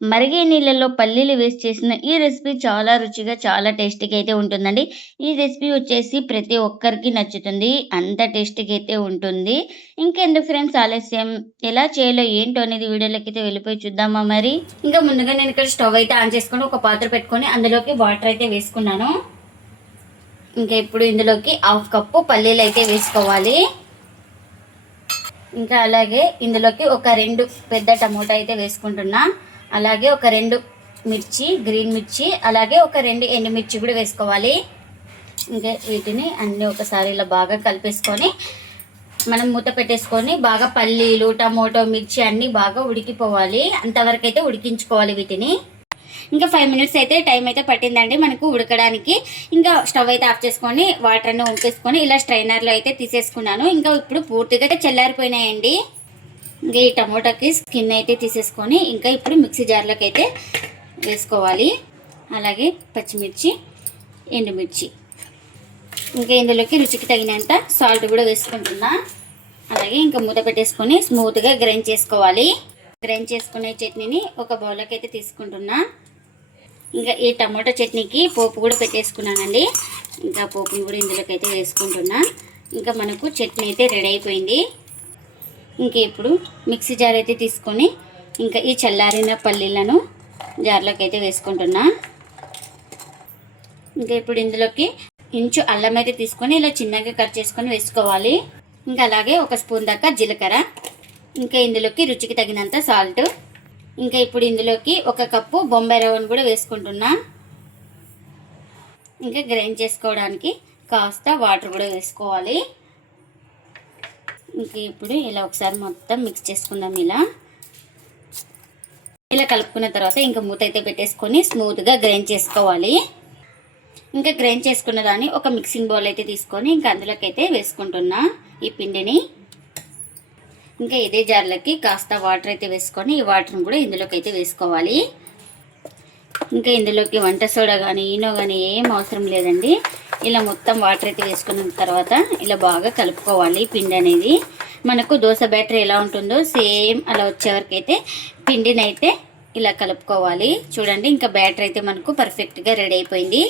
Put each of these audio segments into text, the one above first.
మరిగే నీళ్ళల్లో పల్లీలు వేసి చేసిన ఈ రెసిపీ చాలా రుచిగా, చాలా టేస్టీగా అయితే ఉంటుందండి. ఈ రెసిపీ వచ్చేసి ప్రతి ఒక్కరికి నచ్చుతుంది. అంత టేస్టీగా అయితే ఉంటుంది. ఇంకెందుకు ఫ్రెండ్స్ ఆలస్యం, ఎలా చేయాలో ఏంటో అనేది వీడియోలోకైతే వెళ్ళిపోయి చూద్దామా మరి? ఇంకా ముందుగా నేను ఇక్కడ స్టవ్ అయితే ఆన్ చేసుకొని ఒక పాత్ర పెట్టుకొని అందులోకి వాటర్ అయితే వేసుకున్నాను. ఇంకా ఇప్పుడు ఇందులోకి 1/2 కప్పు పల్లీలు అయితే వేసుకోవాలి. ఇంకా అలాగే ఇందులోకి ఒక 2 పెద్ద టమోటా అయితే వేసుకుంటున్నా. అలాగే ఒక 2 మిర్చి, గ్రీన్ మిర్చి, అలాగే ఒక 2 ఎండుమిర్చి కూడా వేసుకోవాలి. ఇంకా వీటిని అన్నీ ఒకసారి ఇలా బాగా కలిపేసుకొని మనం మూత పెట్టేసుకొని బాగా పల్లీలు, టమోటో, మిర్చి అన్నీ బాగా ఉడికిపోవాలి. అంతవరకు అయితే ఉడికించుకోవాలి వీటిని. ఇంకా 5 మినిట్స్ అయితే టైం అయితే పట్టిందండి మనకు ఉడకడానికి. ఇంకా స్టవ్ అయితే ఆఫ్ చేసుకొని వాటర్ అన్ని వంపేసుకొని ఇలా స్ట్రైనర్లో అయితే తీసేసుకున్నాను. ఇంకా ఇప్పుడు పూర్తిగా చల్లారిపోయినాయండి. ఇంకా ఈ టమోటాకి స్కిన్ అయితే తీసేసుకొని ఇంకా ఇప్పుడు మిక్సీ జార్లోకి అయితే వేసుకోవాలి. అలాగే పచ్చిమిర్చి, ఎండుమిర్చి, ఇంకా ఇందులోకి రుచికి తగినంత సాల్ట్ కూడా వేసుకుంటున్నా. అలాగే ఇంకా మూత పెట్టేసుకొని స్మూత్గా గ్రైండ్ చేసుకోవాలి. గ్రైండ్ చేసుకునే చట్నీని ఒక బౌల్లోకి అయితే తీసుకుంటున్నా. ఇంకా ఈ టమాటో చట్నీకి పోపు కూడా పెట్టేసుకున్నానండి. ఇంకా పోపుని కూడా ఇందులోకి అయితే వేసుకుంటున్నా. ఇంకా మనకు చట్నీ అయితే రెడీ అయిపోయింది. ఇంకా ఇప్పుడు మిక్సీ జార్ అయితే తీసుకొని ఇంకా ఈ చల్లారిన పల్లీలను జార్లోకి అయితే వేసుకుంటున్నా. ఇంకా ఇప్పుడు ఇందులోకి ఇంచు అల్లం అయితే తీసుకొని ఇలా చిన్నగా కట్ చేసుకొని వేసుకోవాలి. ఇంకా అలాగే 1 స్పూన్ దాకా జీలకర్ర, ఇంకా ఇందులోకి రుచికి తగినంత సాల్ట్, ఇంకా ఇప్పుడు ఇందులోకి 1 కప్పు బొంబాయి రవ్వను కూడా వేసుకుంటున్నా. ఇంకా గ్రైండ్ చేసుకోవడానికి కాస్త వాటర్ కూడా వేసుకోవాలి. ఇంకా ఇప్పుడు ఇలా ఒకసారి మొత్తం మిక్స్ చేసుకుందాం. ఇలా కలుపుకున్న తర్వాత ఇంకా మూత అయితే పెట్టేసుకొని స్మూత్గా గ్రైండ్ చేసుకోవాలి. ఇంకా గ్రైండ్ చేసుకున్న దాన్ని ఒక మిక్సింగ్ బౌల్ అయితే తీసుకొని ఇంకా అందులోకి అయితే వేసుకుంటున్నా ఈ పిండిని. ఇంకా ఇదే జార్లకి కాస్త వాటర్ అయితే వేసుకొని ఈ వాటర్ని కూడా ఇందులోకి అయితే వేసుకోవాలి. ఇంకా ఇందులోకి వంట సోడా కానీ ఈనో కానీ ఏం అవసరం లేదండి. ఇలా మొత్తం వాటర్ అయితే వేసుకున్న తర్వాత ఇలా బాగా కలుపుకోవాలి. పిండి అనేది మనకు దోశ బ్యాటర్ ఎలా ఉంటుందో సేమ్ అలా వచ్చే వరకు అయితే పిండిని అయితే ఇలా కలుపుకోవాలి. చూడండి ఇంకా బ్యాటర్ అయితే మనకు పర్ఫెక్ట్గా రెడీ అయిపోయింది.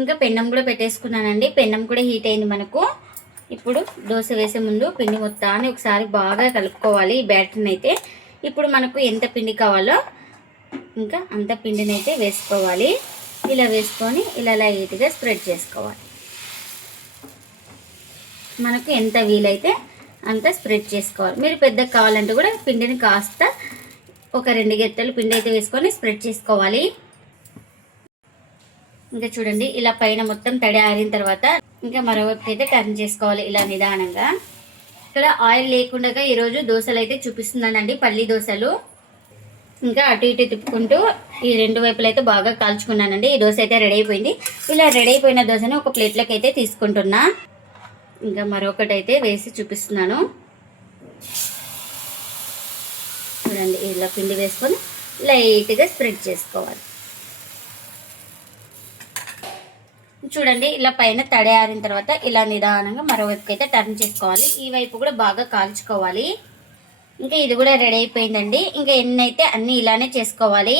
ఇంకా పెన్నం కూడా పెట్టేసుకున్నానండి. పెన్నం కూడా హీట్ అయింది మనకు. ఇప్పుడు దోశ వేసే ముందు పిండి మొత్తాన్ని ఒకసారి బాగా కలుపుకోవాలి ఈ బ్యాటర్ని అయితే. ఇప్పుడు మనకు ఎంత పిండి కావాలో ఇంకా అంత పిండిని అయితే వేసుకోవాలి. ఇలా వేసుకొని ఇలా లైట్గా స్ప్రెడ్ చేసుకోవాలి. మనకు ఎంత వీలైతే అంత స్ప్రెడ్ చేసుకోవాలి. మీరు పెద్దగా కావాలంటే కూడా పిండిని కాస్త ఒక 2 గెత్తలు పిండి అయితే వేసుకొని స్ప్రెడ్ చేసుకోవాలి. ఇంకా చూడండి ఇలా పైన మొత్తం తడి ఆరిన తర్వాత ఇంకా మరోవైపు అయితే టర్న్ చేసుకోవాలి ఇలా నిదానంగా. ఇక్కడ ఆయిల్ లేకుండా ఈరోజు దోశలు అయితే చూపిస్తున్నానండి, పల్లి దోశలు. ఇంకా అటు ఇటు తిప్పుకుంటూ ఈ 2 వైపులు అయితే బాగా కాల్చుకున్నానండి. ఈ దోశ అయితే రెడీ అయిపోయింది. ఇలా రెడీ అయిపోయిన దోశని ఒక ప్లేట్లోకి అయితే తీసుకుంటున్నా. ఇంకా మరొకటి అయితే వేసి చూపిస్తున్నాను. చూడండి ఇలా పిండి వేసుకొని లైట్గా స్ప్రెడ్ చేసుకోవాలి. చూడండి ఇలా పైన తడి ఆరిన తర్వాత ఇలా నిదానంగా మరోవైపు అయితే టర్న్ చేసుకోవాలి. ఈ వైపు కూడా బాగా కాల్చుకోవాలి. ఇంకా ఇది కూడా రెడీ అయిపోయిందండి. ఇంకా ఎన్నైతే అన్నీ ఇలానే చేసుకోవాలి.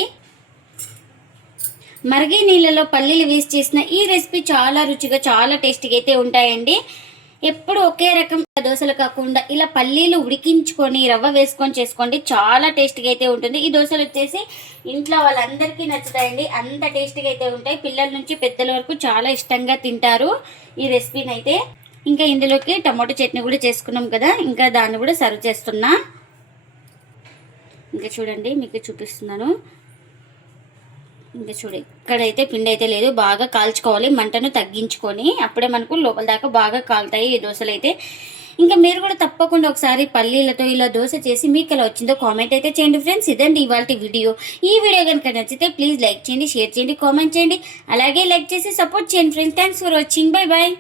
మరిగే నీళ్ళలో పల్లీలు వేసి చేసిన ఈ రెసిపీ చాలా రుచిగా, చాలా టేస్టీగా అయితే ఉంటాయండి. ఎప్పుడు ఒకే రకం దోశలు కాకుండా ఇలా పల్లీలు ఉడికించుకొని రవ్వ వేసుకొని చేసుకోండి, చాలా టేస్టీగా అయితే ఉంటుంది. ఈ దోశలు వచ్చేసి ఇంట్లో వాళ్ళందరికీ నచ్చుతాయండి, అంత టేస్టీగా అయితే ఉంటాయి. పిల్లల నుంచి పెద్దల వరకు చాలా ఇష్టంగా తింటారు ఈ రెసిపీని అయితే. ఇంకా ఇందులోకి టమాటో చట్నీ కూడా చేసుకున్నాం కదా, ఇంకా దాన్ని కూడా సర్వ్ చేస్తున్నా. ఇంకా చూడండి మీకు చూపిస్తున్నాను. ఇంకా చూడు ఇక్కడైతే పిండి అయితే లేదు, బాగా కాల్చుకోవాలి, మంటను తగ్గించుకొని. అప్పుడే మనకు లోపల దాకా బాగా కాలుతాయి ఈ దోశలు అయితే. ఇంకా మీరు కూడా తప్పకుండా ఒకసారి పల్లీలతో ఇలా దోశ చేసి మీకు ఎలా వచ్చిందో కామెంట్ అయితే చేయండి ఫ్రెండ్స్. ఇదండి ఇవాళ వీడియో. ఈ వీడియో కనుక నచ్చితే ప్లీజ్ లైక్ చేయండి, షేర్ చేయండి, కామెంట్ చేయండి. అలాగే లైక్ చేసి సపోర్ట్ చేయండి friends. Thanks for watching. Bye bye.